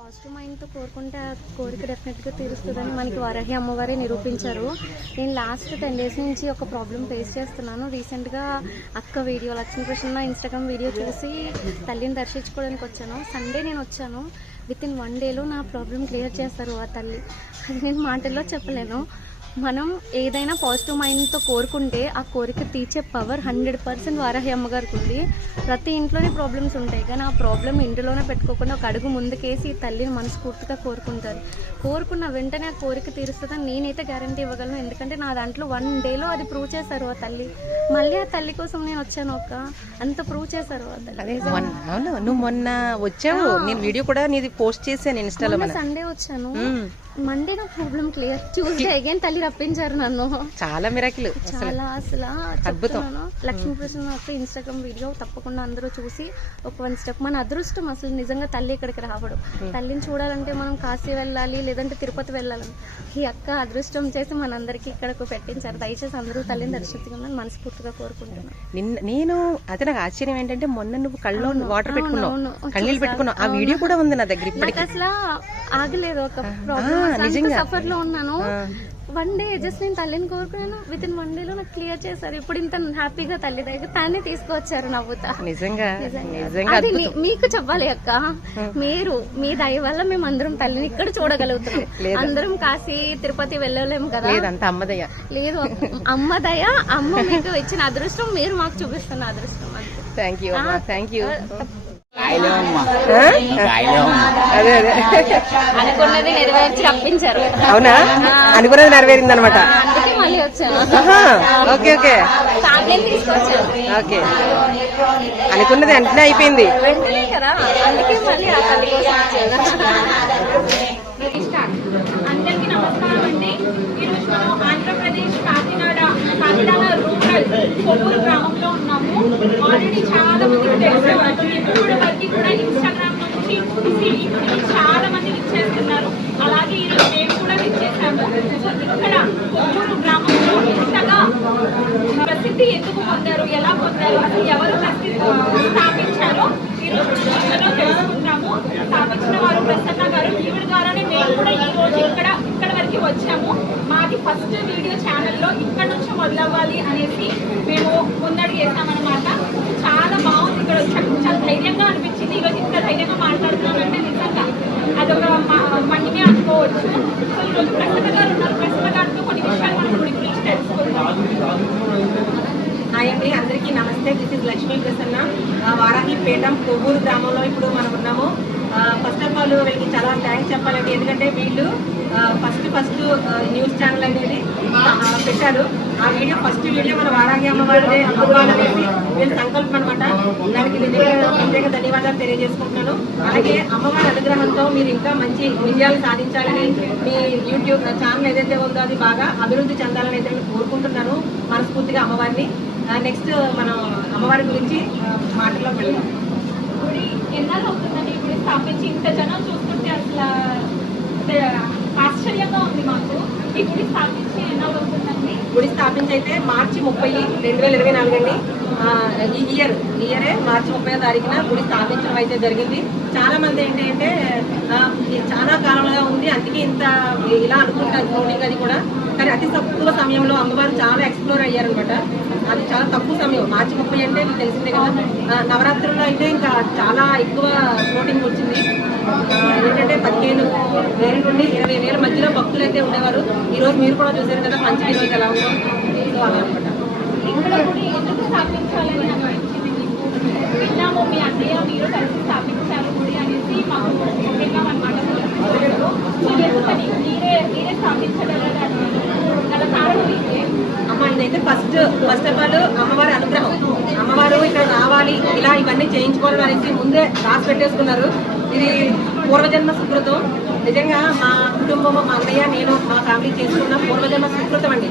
Positive మైండ్తో కోరుకుంటే ఆ కోరిక డెఫినెట్గా తీరుస్తుందని మనకి వారాహి అమ్మవారే నిరూపించారు. నేను లాస్ట్ 10 days నుంచి ఒక ప్రాబ్లం ఫేస్ చేస్తున్నాను. రీసెంట్గా అక్క వీడియో లక్ష్మీకృష్ణ ఇన్స్టాగ్రామ్ వీడియో చూసి తల్లిని దర్శించుకోవడానికి వచ్చాను. సండే నేను వచ్చాను. వితిన్ 1 dayలో నా ప్రాబ్లం క్లియర్ చేస్తారు ఆ తల్లి. అది నేను మాటల్లో చెప్పలేను. మనం ఏదైనా పాజిటివ్ మైండ్తో కోరుకుంటే ఆ కోరిక తీర్చే పవర్ 100% వారాహి అమ్మగారికి ఉంది. ప్రతి ఇంట్లోనే ప్రాబ్లమ్స్ ఉంటాయి, కానీ ఆ ప్రాబ్లం ఇంటిలోనే పెట్టుకోకుండా ఒక అడుగు ముందుకేసి ఈ తల్లిని మనస్ఫూర్తిగా కోరుకుంటారు. కోరుకున్న వెంటనే ఆ కోరిక తీరుస్తుందని నేనైతే గ్యారంటీ ఇవ్వగలను. ఎందుకంటే నా దాంట్లో 1 dayలో అది ప్రూవ్ చేశారు ఆ తల్లి. మళ్ళీ ఆ తల్లి కోసం నేను వచ్చాను. అంత ప్రూవ్ చేశారు ఆ తల్లి. అవును, నువ్వు మొన్న వచ్చావు, నేను వీడియో కూడా నీది పోస్ట్ చేశాను ఇన్స్టాలో. సండే వచ్చాను, మండే నా ప్రాబ్లం క్లియర్. ట్యూస్డే అగైన్ తల్లి రప్పించారు నన్ను. చాలా మిరాకిల్, చాలా అసలు అద్భుతం. లక్ష్మీకృష్ణ యొక్క ఇన్స్టాగ్రామ్ వీడియో తప్పకుండా అందరూ చూసి ఒక 1 step. మన అదృష్టం అసలు నిజంగా తల్లి ఇక్కడికి రావడం. తల్లిని చూడాలంటే మనం కాశీ వెళ్ళాలి, లేదంటే తిరుపతి వెళ్ళాలని. ఈ అక్క అదృష్టం చేసి మనందరికీ ఇక్కడకు పెట్టించారు. దయచేసి అందరూ తల్లిని దర్శించుకుందని మనస్ఫూర్తిగా కోరుకుంటున్నాను. నేను అదే నాకు ఆశ్చర్యం ఏంటంటే మొన్న నువ్వు కళ్ళలో వాటర్ పెట్టుకున్నావు, కళ్ళీళ్ళు పెట్టుకున్నావు. ఆ వీడియో కూడా ఉంది నా దగ్గర. ఇప్పటికీ అసలు ఆగలేదు. ఒక ప్రాబ్లం సఫర్ లో ఉన్నాను. 1 day జస్ట్ నేను తల్లిని కోరుకున్నాను. వితిన్ 1 dayలో నాకు క్లియర్ చేశారు. ఇప్పుడు ఇంత హ్యాపీగా తల్లి దగ్గర తానే తీసుకొచ్చారు నవ్వుతా. నిజంగా అది మీకు చెప్పాలి అక్క. మీరు మీ దయ వల్ల మేము అందరం తల్లిని ఇక్కడ చూడగలుగుతున్నాం. అందరం కాశీ తిరుపతి వెళ్ళలేము కదా. అంత అమ్మదయ్య లేదు, అమ్మ దయ. అమ్మ మీకు ఇచ్చిన అదృష్టం, మీరు మాకు చూపిస్తున్న అదృష్టం. Thank you, thank you. అదే అనుకున్నది నెరవేర్చి రప్పించారు. అవునా, అనుకున్నది నెరవేరింది అనమాట. అందుకే మళ్ళీ వచ్చాను. ఓకే ఓకే తీసుకొచ్చాను. ఓకే, అనుకున్నది వెంటనే అయిపోయింది కదా. అందుకే మళ్ళీ అందరికీ నమస్కారం అండి. ఈరోజు మనం ఆంధ్రప్రదేశ్ కాకినాడ రూరల్ కొవ్వూరు గ్రామంలో ఉన్నాము. ఆల్రెడీ చాలా మందికి తెలిసే ఉంటుంది. ఇప్పుడు వరకు కూడా ఇన్స్టాగ్రామ్ నుంచి చూసి చాలా మంది విచ్చేస్తున్నారు. అలాగే ఈరోజు మేము కూడా విచ్చేసాము. ఇక్కడ కొవ్వూరు గ్రామంలో ఇంతగా ప్రసిద్ధి ఎందుకు పొందారు, ఎలా పొందారు, అసలు ఎవరు స్థాపించారో ఈరోజు తెలుసుకుంటాము. స్థాపించిన వారు ప్రసన్న గారు. ఈవిడ ద్వారానే మేము కూడా ఈ రోజు ఇక్కడ వరకు వచ్చాము. మాది ఫస్ట్ వీడియో ఛానల్లో ఇక్కడ నుంచి మొదలవ్వాలి అనేసి మేము ముందడుగు వేసామన్నమాట. చాలా బాగుంది. ఇక్కడ చాలా ధైర్యంగా అనిపించింది. ఈరోజు ఇంత ధైర్యంగా మాట్లాడుతున్నామంటే నిజంగా అదొక మహిమే అనుకోవచ్చు. సో ఈరోజు ప్రసన్న గారు ఉన్నారు. ప్రసన్న గారితో కొన్ని విషయాలు మనం గుడి గురించి తెలుసుకుంటాం. హాయ్ అండి, అందరికీ నమస్తే. దిస్ ఇస్ లక్ష్మీ ప్రసన్న, వారాహిపేటం కొవ్వూరు గ్రామంలో ఇప్పుడు మనం ఉన్నాము. ఫస్ట్ ఆఫ్ ఆల్ వీళ్ళకి చాలా థ్యాంక్స్ చెప్పాలండి. ఎందుకంటే వీళ్ళు ఫస్ట్ న్యూస్ ఛానల్ అనేది పెట్టారు. ఆ వీడియో ఫస్ట్ వీడియో మన వారాహి అమ్మవారి అవ్వాలనేసి వీళ్ళ సంకల్పం అనమాట. దానికి నిజంగా ప్రత్యేక ధన్యవాదాలు తెలియజేసుకుంటున్నాను. అలాగే అమ్మవారి అనుగ్రహంతో మీరు ఇంకా మంచి విజయాలు సాధించాలని, మీ యూట్యూబ్ ఛానల్ ఏదైతే ఉందో అది బాగా అభివృద్ధి చెందాలని అయితే కోరుకుంటున్నాను మనస్ఫూర్తిగా అమ్మవారిని. నెక్స్ట్ మనం అమ్మవారి గురించి మాటల్లో వెళ్దాం. గుడి ఎన్నాళ్ళు అవుతుందండి గుడి స్థాపించి? ఇంత జనం చూస్తుంటే అసలు ఆశ్చర్యంగా ఉంది మాకు. ఈ గుడి స్థాపించి ఎన్నాళ్ళు అవుతుందండి? గుడి స్థాపించి అయితే మార్చి 30, 2024 అండి. ఇయరే మార్చి 30వ తారీఖున గుడి స్థాపించడం అయితే జరిగింది. చాలా మంది ఏంటంటే చాలా కాలంగా ఉంది, అందుకే ఇంత ఇలా అనుకుంటారు కోటింగ్ అది కూడా. కానీ అతి తక్కువ సమయంలో అమ్మవారు చాలా ఎక్స్ప్లోర్ అయ్యారనమాట. అది చాలా తక్కువ సమయం. మార్చి 30 అంటే మీకు తెలిసిందే కదా. నవరాత్రుల్లో అయితే ఇంకా చాలా ఎక్కువ ఫ్లోటింగ్ వచ్చింది. ఏంటంటే 15,000 నుండి 20,000 మధ్యలో భక్తులు అయితే ఉండేవారు. ఈరోజు మీరు కూడా చూసారు కదా పంచమి రోజు ఎలా ఉందో. సో అలా అనమాట. ఇక్కడ గుడి ఎందుకు స్థాపించాలని అనిపించింది మీకు? విన్నాము మీ అన్నయ్య మీరు కలిసి స్థాపించారు గుడి అనేసి మాకు విన్నామన్నమాట. ఎందుకని మీరే స్థాపించగలరు గల కారణం ఏంటి? అమ్మ ఇదైతే ఫస్ట్ ఆఫ్ ఆల్ అమ్మవారి అనుగ్రహం. అమ్మవారు ఇక్కడ రావాలి, ఇలా ఇవన్నీ చేయించుకోవాలి అనేసి ముందే రాసి పెట్టేసుకున్నారు. ఇది పూర్వజన్మ సుకృతం. నిజంగా మా కుటుంబం, మా అన్నయ్య, నేను, మా ఫ్యామిలీ చేసుకున్న పూర్వజన్మ సుకృతం అండి.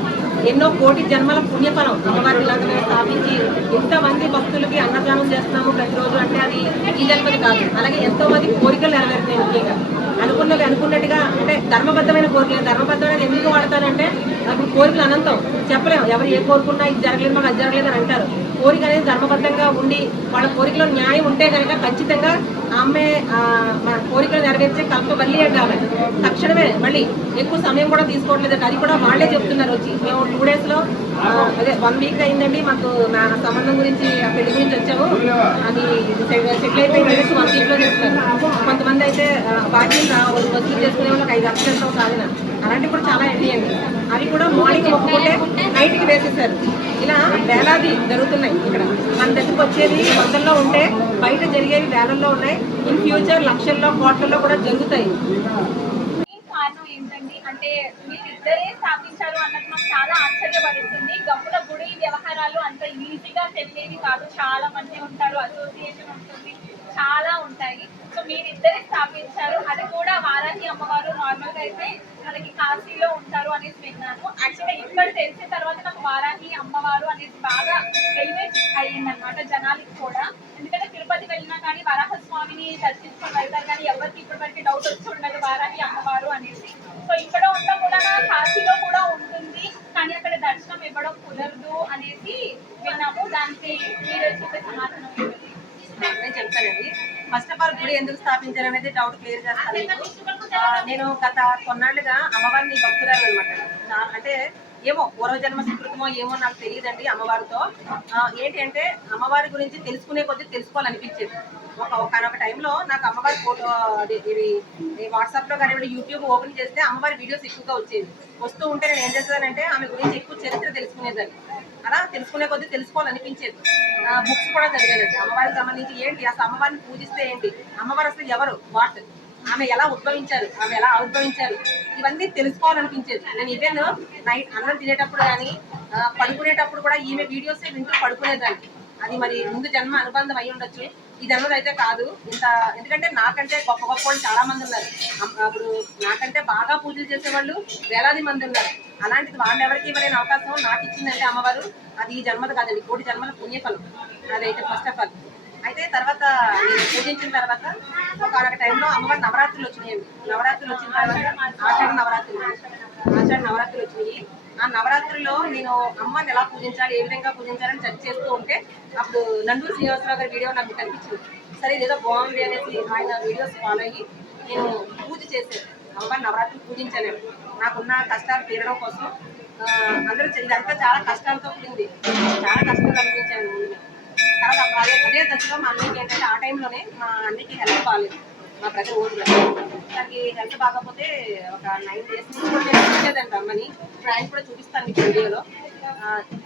ఎన్నో కోటి జన్మల పుణ్యఫలం. అమ్మవారి ఇలాగ స్థాపించి ఇంతమంది భక్తులకి అన్నదానం చేస్తున్నాము ప్రతిరోజు అంటే అది ఈ జన్మది కాదు. అలాగే ఎంతో మంది కోరికలు నెరవేరుతాయి. ముఖ్యంగా అనుకున్నవి అనుకున్నట్టుగా అంటే ధర్మబద్ధమైన కోరికలు. ధర్మబద్ధమైన ఎందుకు వాడతానంటే ఇప్పుడు కోరికలు అనంతం చెప్పలేము. ఎవరు ఏ కోరుకున్నా ఇది జరగలేదు, మాకు అది జరగలేదు అని అంటారు. కోరిక అనేది ధర్మబద్ధంగా ఉండి వాళ్ళ కోరికలో న్యాయం ఉంటే కనుక ఖచ్చితంగా ఆమె మన కోరికలు నెరవేర్చే కల్పవల్లి అండి ఆమె. తక్షణమే మళ్ళీ ఎక్కువ సమయం కూడా తీసుకోవట్లేదండి. అది కూడా వాళ్ళే చెప్తున్నారు వచ్చి. మేము 2 days లో అదే 1 week అయిందండి మాకు నా సంబంధం గురించి ఆ పెళ్లి గురించి వచ్చాము, అది సెటిల్ అయిపోయి 1 week లో చెప్తున్నారు. కొంతమంది అయితే బాధ్యత వసూలు చేసుకునే వాళ్ళకి 5 లక్షలతో కాదు. అలాంటివి కూడా చాలా అయ్యాయండి. అవి కూడా మార్నింగ్ ఒప్పుకుంటే నైట్కి వేసేసారు. ఇలా వేలాది జరుగుతున్నాయి ఇక్కడ. మన దగ్గరకు వచ్చేది వందల్లో ఉంటే బయట జరిగేవి వేలల్లో ఉన్నాయి. ఇన్ ఫ్యూచర్ లక్షల్లో కోట్లలో కూడా జరుగుతాయి. కారణం ఏంటండి అంటే మీరిద్దరే స్థాపించారు అన్నది మాకు చాలా ఆశ్చర్యపడుతుంది. గమ్ముల గుడి వ్యవహారాలు అంత ఈజీగా తెలియవి కాదు. చాలా మంది ఉంటారు, అసోసియేషన్ ఉంటుంది, చాలా ఉంటాయి. సో మీరిద్దరే స్థాపించారు. అది కూడా వారాహి అమ్మవారు నార్మల్ గా అయితే మనకి కాశీలో ఉంటారు అనేసి విన్నాను. యాక్చువల్గా ఇక్కడ తెలిసిన తర్వాత నాకు వారాహి అమ్మవారు అనేది బాగా ఎలివేట్ అయ్యిందనమాట జనాలకి కూడా. ఎందుకంటే తిరుపతి వెళ్ళినా కానీ వరాహ స్వామిని దర్శించుకొని వెళ్తారు, కానీ ఎవరికి ఇప్పటివరకు డౌట్ వచ్చి ఉండదు వారాహి అమ్మవారు అనేసి. సో ఇక్కడ ఉండడం కూడా కాశీలో కూడా ఉంటుంది, కానీ అక్కడ దర్శనం ఇవ్వడం కుదరదు అనేసి విన్నాము. దానికి మీరు చెప్పే సమాధానం ఏంటి? నేను చెప్తానండి. ఫస్ట్ ఆఫ్ ఆల్ గుడి ఎందుకు స్థాపించారు అనేది డౌట్ క్లియర్ చేస్తాను. నేను గత కొన్నాళ్ళుగా అమ్మవారిని భక్తురాలు అనమాట. అంటే ఏమో పూర్వజన్మ సుకృతమో ఏమో నాకు తెలియదండి అమ్మవారితో. ఏంటి అంటే అమ్మవారి గురించి తెలుసుకునే కొద్దీ తెలుసుకోవాలనిపించేది. ఒకనొక టైంలో నాకు అమ్మవారి ఫోటో ఇవి వాట్సాప్లో కానీ యూట్యూబ్ ఓపెన్ చేస్తే అమ్మవారి వీడియోస్ ఎక్కువగా వచ్చేది. వస్తూ ఉంటే నేను ఏం చేసేదానంటే ఆమె గురించి ఎక్కువ చరిత్ర తెలుసుకునేదాన్ని. అలా తెలుసుకునే కొద్దీ తెలుసుకోవాలనిపించేది. బుక్స్ కూడా చదివేదండి అమ్మవారికి సంబంధించి. ఏంటి అసలు అమ్మవారిని పూజిస్తే ఏంటి, అమ్మవారు అసలు ఎవరు, వాట్, ఆమె ఎలా ఉద్భవించారు, ఆమె ఎలా ఆవిర్భవించారు, ఇవన్నీ తెలుసుకోవాలనిపించేది. నేను ఈవెన్ నైట్ అన్నం తినేటప్పుడు కానీ పడుకునేటప్పుడు కూడా ఈమె వీడియోస్ వింటూ పడుకునేదాన్ని. అది మరి ముందు జన్మ అనుబంధం అయి ఉండొచ్చు, ఈ జన్మది అయితే కాదు. ఎందుకంటే నాకంటే గొప్ప గొప్ప వాళ్ళు చాలా మంది ఉన్నారు. అప్పుడు నాకంటే బాగా పూజలు చేసేవాళ్ళు వేలాది మంది ఉన్నారు. అలాంటిది వాళ్ళు ఎవరికి ఇవ్వలేని అవకాశం నాకు ఇచ్చిందంటే అమ్మవారు, అది ఈ జన్మది కాదండి, 1,000,000 జన్మల పుణ్యఫలం అదైతే ఫస్ట్ ఆఫ్ ఆల్. అయితే తర్వాత నేను పూజించిన తర్వాత ఒక టైంలో అమ్మవారి నవరాత్రులు వచ్చినాయండి. నవరాత్రులు వచ్చిన తర్వాత ఆషాఢ నవరాత్రులు వచ్చినాయి. ఆ నవరాత్రుల్లో నేను అమ్మని ఎలా పూజించాలి, ఏ విధంగా పూజించాలని సెర్చ్ చేస్తూ ఉంటే అప్పుడు నందూరు శ్రీనివాసరావు గారి వీడియో నాకు కనిపించింది. సరే ఇదేదో బాగుంది అనేసి ఆయన వీడియోస్ ఫాలో అయ్యి నేను పూజ చేశాను. అమ్మవారి నవరాత్రులు పూజించాను. నాకున్న కష్టాలు తీరడం కోసం అందరూ ఇదంతా చాలా కష్టాలతో కూడింది, చాలా కష్టాలు అనిపించాను. తర్వాత అదే దశలో మా అన్నయ్యకి ఏంటంటే ఆ టైంలోనే మా అన్నయ్యకి హెల్త్ బాగాలేదు. మా బ్రదర్ ఊళ్ళో దానికి హెల్త్ బాగపోతే ఒక 9 days నుంచి కూడా నేను పిలిచేదాన్ని అమ్మని. ఇప్పుడు ఆయన కూడా చూపిస్తాను మీకు వీడియోలో.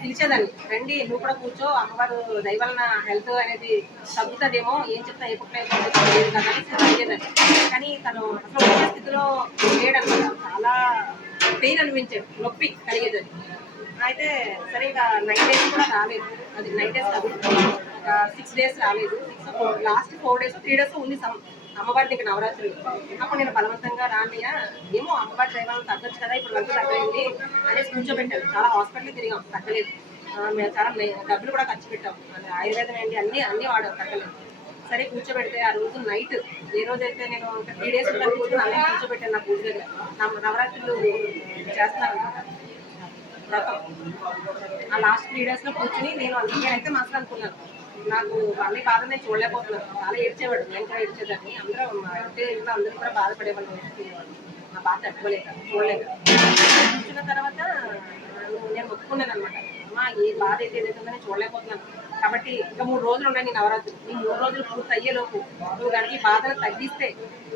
పిలిచేదాన్ని, రండి నువ్వు కూడా కూర్చో, అమ్మవారు దయవలన హెల్త్ అనేది తగ్గుతుందేమో, ఏం చెప్తా ఏ పుట్ల లేదు కదా అని అడిగేదాన్ని. కానీ తను అసలు వచ్చే స్థితిలో లేడనమాట. చాలా పెయిన్ అనిపించాడు, నొప్పి కలిగేదని. అయితే సరే ఇక 9 days కూడా రాలేదు. అది 9 days కాదు, ఒక 6 days రాలేదు. లాస్ట్ 4 days 3 days ఉంది అమ్మవారి దగ్గర నవరాత్రులు. అప్పుడు నేను బలవంతంగా రానియా, ఏమో అమ్మవారి దైవాలను తగ్గచ్చు కదా, ఇప్పుడు వరకు తగ్గలేదు అనేసి కూర్చోబెట్టాను. చాలా హాస్పిటల్ తిరిగాం, తగ్గలేదు. మేము చాలా డబ్బులు కూడా ఖర్చు పెట్టాం, ఆయుర్వేదం ఏంటి అన్నీ వాడాం, తగ్గలేదు. సరే కూర్చోబెడితే ఆ రోజు నైట్, ఏ రోజైతే నేను 3 days కూర్చొని అన్నీ కూర్చోబెట్టాను నా పూజ దగ్గర. నవరాత్రులు చేస్తాను ఆ లాస్ట్ 3 days లో కూర్చుని నేనైతే మస్తు అనుకున్నాను. నాకు అన్ని బాధ నేను చూడలేకపోతున్నాను. చాలా ఏడ్చేవాడు, నేను కూడా ఏడ్చేదాన్ని. అందరూ అంటే ఇంట్లో అందరూ కూడా బాధపడేవాళ్ళు, నా బాధ తట్టుకోలేక చూడలేక. కూర్చున్న తర్వాత నేను ఒప్పుకున్నాను అనమాట. అమ్మ ఏ బాధ అయితే ఏదైతుందో నేను చూడలేకపోతున్నాను, కాబట్టి ఇంకా 3 రోజులు ఉన్నాయి నీ నవరాత్రి. ఈ 3 రోజులు పూర్తి అయ్యేలోపు నువ్వు కనుక ఈ బాధను తగ్గిస్తే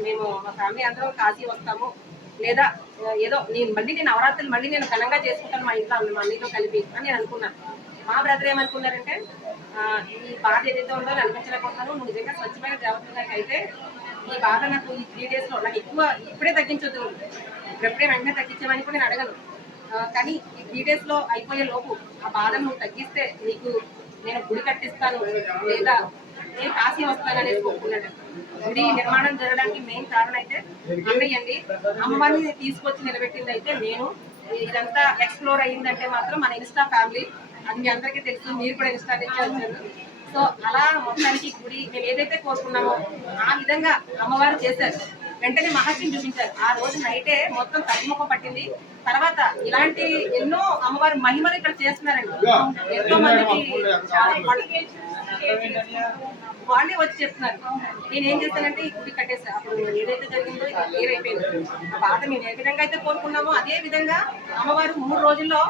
మేము మా ఫ్యామిలీ అందరం కాశీ వస్తాము, లేదా ఏదో నేను నవరాత్రులు మళ్ళీ నేను ఘనంగా చేసుకుంటాను మా ఇంట్లో మా అన్నితో కలిపి అని నేను అనుకున్నాను. మా బ్రదర్ ఏమనుకున్నారంటే, ఈ బాధ ఏదైతే ఉందో నేను అనిపించలేకపోతున్నాను, నువ్వు నిజంగా స్వచ్ఛమైన దేవతకి అయితే ఈ బాధ నాకు ఈ 3 days లో నాకు ఎక్కువ ఇప్పుడే తగ్గించొద్దు, ఎప్పుడే వెంటనే తగ్గించామని కూడా నేను అడగను. కానీ ఈ 3 days లో అయిపోయే లోపు ఆ బాధను నువ్వు తగ్గిస్తే నీకు నేను గుడి కట్టిస్తాను, లేదా నేను కాశీ వస్తాను అనేది ఒప్పుకున్నాడు. గుడి నిర్మాణం జరగడానికి మెయిన్ కారణం అయితే అన్నయ్య అండి. అమ్మవారిని తీసుకొచ్చి నిలబెట్టింది అయితే నేను. ఇదంతా ఎక్స్ప్లోర్ అయ్యిందంటే మాత్రం మన ఇన్స్టా ఫ్యామిలీ, అది మీ అందరికీ తెలుసు, మీరు కూడా ఇన్స్టా నుంచి వచ్చారు. సో అలా మొత్తానికి గుడి మేము ఏదైతే కోరుకున్నామో ఆ విధంగా అమ్మవారు చేశారు. వెంటనే మహర్షిని చూపించారు. ఆ రోజు నైటే మొత్తం తగ్గుముఖం పట్టింది. తర్వాత ఇలాంటి ఎన్నో అమ్మవారి మహిమలు ఇక్కడ చేస్తున్నారండి. ఎంతో మందికి చాలా వాళ్ళే వచ్చి చెప్తున్నారు. నేను ఏం చేస్తానంటే ఈ గుడి కట్టేసా, అప్పుడు ఏదైతే జరిగిందో ఇది క్లియర్ అయిపోయింది. ఆ బాధ మేము ఏ విధంగా అయితే కోరుకున్నామో అదే విధంగా అమ్మవారు 3 రోజుల్లో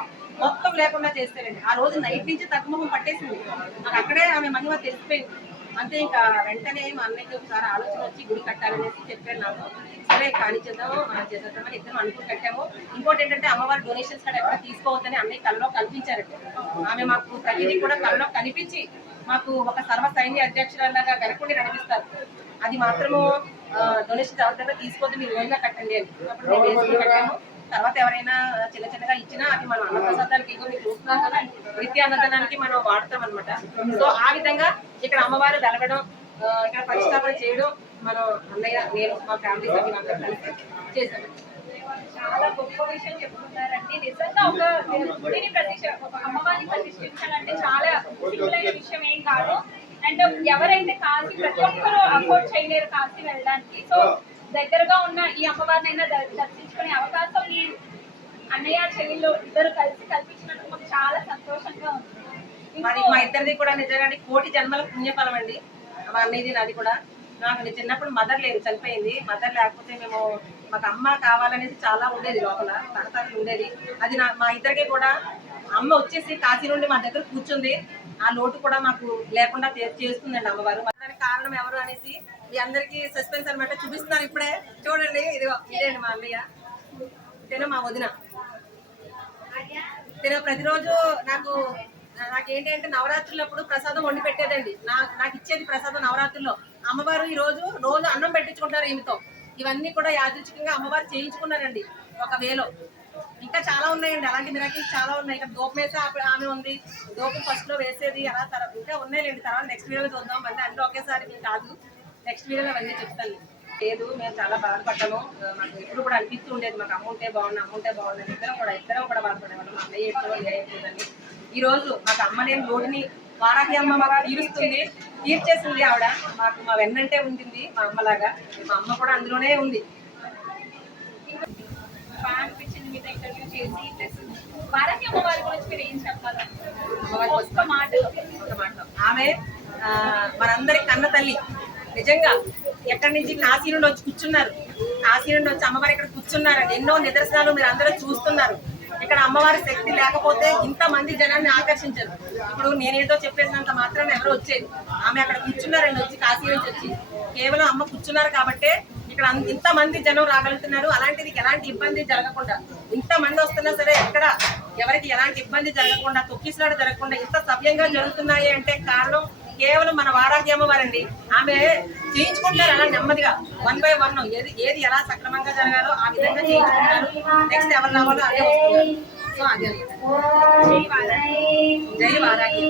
మొత్తం లేకుండా చేస్తారండి. ఆ రోజు నైట్ నుంచి తగ్గుముఖం పట్టేసింది, నాకు అక్కడే ఆమె మహిమ తెలిసిపోయింది. అంతే ఇంకా వెంటనే మా అన్నయ్యకి ఒకసారి ఆలోచన వచ్చి గుడి కట్టాలనేసి చెప్పారు నాకు. సరే కానిచ్చేద్దాం చేసేద్దామని ఇద్దరం అనుకుని కట్టాము. ఇంకోటి ఏంటంటే అమ్మవారి డొనేషన్స్ కూడా ఎక్కడ తీసుకోవద్దని అన్నయ్య కల్లో కల్పించారండి. ఆమె మాకు ప్రతిదీ కూడా కల్లో కనిపించి మాకు ఒక సర్వ సైన్య అధ్యక్షురాలాగా వెనకుండి నడిపిస్తారు. అది మాత్రము డొనేషన్స్ ఎవరి దగ్గర తీసుకోవద్దు, మీరు ఓన్గా కట్టండి అని. అప్పుడు మేము వేసుకుని కట్టాము. తర్వాత ఎవరైనా చిన్న చిన్నగా ఇచ్చినా అది మనం అన్నప్రసాదాలకి ఇగో మీరు చూస్తున్నారు కదా, నిత్యాన్నదానానికి మనం వాడతాం అనమాట. సో ఆ విధంగా ఇక్కడ అమ్మవారు వెలగడం, ఇక్కడ పరిష్కారం చేయడం మనం అన్నయ్య నేను మా ఫ్యామిలీ సభ్యులందరూ కలిసి చేశాము. చాలా గొప్ప విషయం చెప్తున్నారండి. నిజంగా ఒక గుడిని ఒక అమ్మవారిని ప్రతిష్ఠించాలంటే చాలా సింపుల్ అయిన విషయం ఏం కాదు. అండ్ ఎవరైతే కాశీ ప్రతి ఒక్కరూ అఫోర్డ్ చేయలేరు కాశీ వెళ్ళడానికి, సో దగ్గరగా ఉన్న ఈ అమ్మవారిని అయినా దర్శించుకునే అవకాశం ఈ అన్నయ్య చెల్లెలు ఇద్దరు కలిసి కల్పించినందుకు మాకు చాలా సంతోషంగా ఉంది. మరి మా ఇద్దరిది కూడా నిజంగా కోటి జన్మల పుణ్యఫలం అండి. మా అన్నయ్యది నాది కూడా. నాకు చిన్నప్పుడు మదర్ లేదు, చనిపోయింది. మదర్ లేకపోతే మేము మాకు అమ్మ కావాలనేది చాలా ఉండేది, లోపల తనతలు ఉండేది. అది మా ఇద్దరికి కూడా అమ్మ వచ్చేసి కాశీ నుండి మా దగ్గర కూర్చుంది. ఆ లోటు కూడా మాకు లేకుండా చేస్తుందండి అమ్మవారు. దానికి కారణం ఎవరు అనేసి మీ అందరికి సస్పెన్స్ అనమాట. చూపిస్తున్నారు ఇప్పుడే, చూడండి. ఇదేండి మా అన్నయ్య, ఇదేనా మా వదిన. ప్రతిరోజు నాకేంటంటే నవరాత్రులప్పుడు ప్రసాదం వండి పెట్టేదండి. నాకు ఇచ్చేది ప్రసాదం నవరాత్రుల్లో. అమ్మవారు ఈ రోజు అన్నం పెట్టించుకుంటారు ఈమెతో. ఇవన్నీ కూడా యాదృచ్ఛికంగా అమ్మవారు చేయించుకున్నారండి ఒక వేలో. ఇంకా చాలా ఉన్నాయండి, అలాంటి మిరాకిల్స్ చాలా ఉన్నాయి. ఇక్కడ దూపం వేసే ఆమె ఉంది, దూపం ఫస్ట్ లో వేసేది, అలా తర్వాత ఇంకా ఉన్నాయండి. తర్వాత నెక్స్ట్ వీడియోలో చూద్దాం. మళ్ళీ అన్ని ఒకేసారి మేము కాదు, నెక్స్ట్ వీడియోలో అవన్నీ చెప్తాను. లేదు, మేము చాలా బాధపడ్డాము. మాకు ఎప్పుడు కూడా అనిపిస్తూ ఉండేది మాకు అమ్మ ఉంటే బాగుంది. ఇద్దరం కూడా బాధపడేవాళ్ళం. మా అన్నయ్య ఎప్పుడని. ఈ రోజు మాకు అమ్మ లేని లోటుని వారాహి అమ్మ మాకు తీర్చేసింది ఆవిడ. మాకు మా వెన్నంటే ఉంటుంది మా అమ్మలాగా. మా అమ్మ కూడా అందులోనే ఉంది. బాగా అనిపించింది మీతో ఇంటర్వ్యూ చేసి. ప్లస్ వారాహి అమ్మవారి గురించి మీరు ఏం చెప్పాలి? ఒక్క మాటలో. ఆమె మనందరి కన్న తల్లి. నిజంగా ఎక్కడి నుంచి కాశీ నుండి వచ్చి కూర్చున్నారు, కాశీ నుండి వచ్చి అమ్మవారు ఇక్కడ కూర్చున్నారండి. ఎన్నో నిదర్శనాలు మీరు అందరూ చూస్తున్నారు. ఇక్కడ అమ్మవారి శక్తి లేకపోతే ఇంతమంది జనాన్ని ఆకర్షించరు. ఇప్పుడు నేనేదో చెప్పేసినంత మాత్రాన్ని ఎవరో వచ్చేది, ఆమె అక్కడ కూర్చున్నారండి వచ్చి కాశీ నుంచి వచ్చి. కేవలం అమ్మ కూర్చున్నారు కాబట్టే ఇక్కడ ఇంతమంది జనం రాగలుగుతున్నారు. అలాంటిది ఎలాంటి ఇబ్బంది జరగకుండా, ఇంతమంది వస్తున్నా సరే ఎక్కడ ఎవరికి ఎలాంటి ఇబ్బంది జరగకుండా, తొక్కిసలాట జరగకుండా ఇంత సవ్యంగా జరుగుతున్నాయి అంటే కారణం కేవలం మన వారాహి అమ్మవారండి. ఆమె చేయించుకుంటారు అలా నెమ్మదిగా 1 by 1 ఏది ఎలా సక్రమంగా జరగాలో ఆ విధంగా చేయించుకుంటారు. నెక్స్ట్ ఎవరు రావాలో అదే వస్తున్నారు. సో అదే జై వారాహి.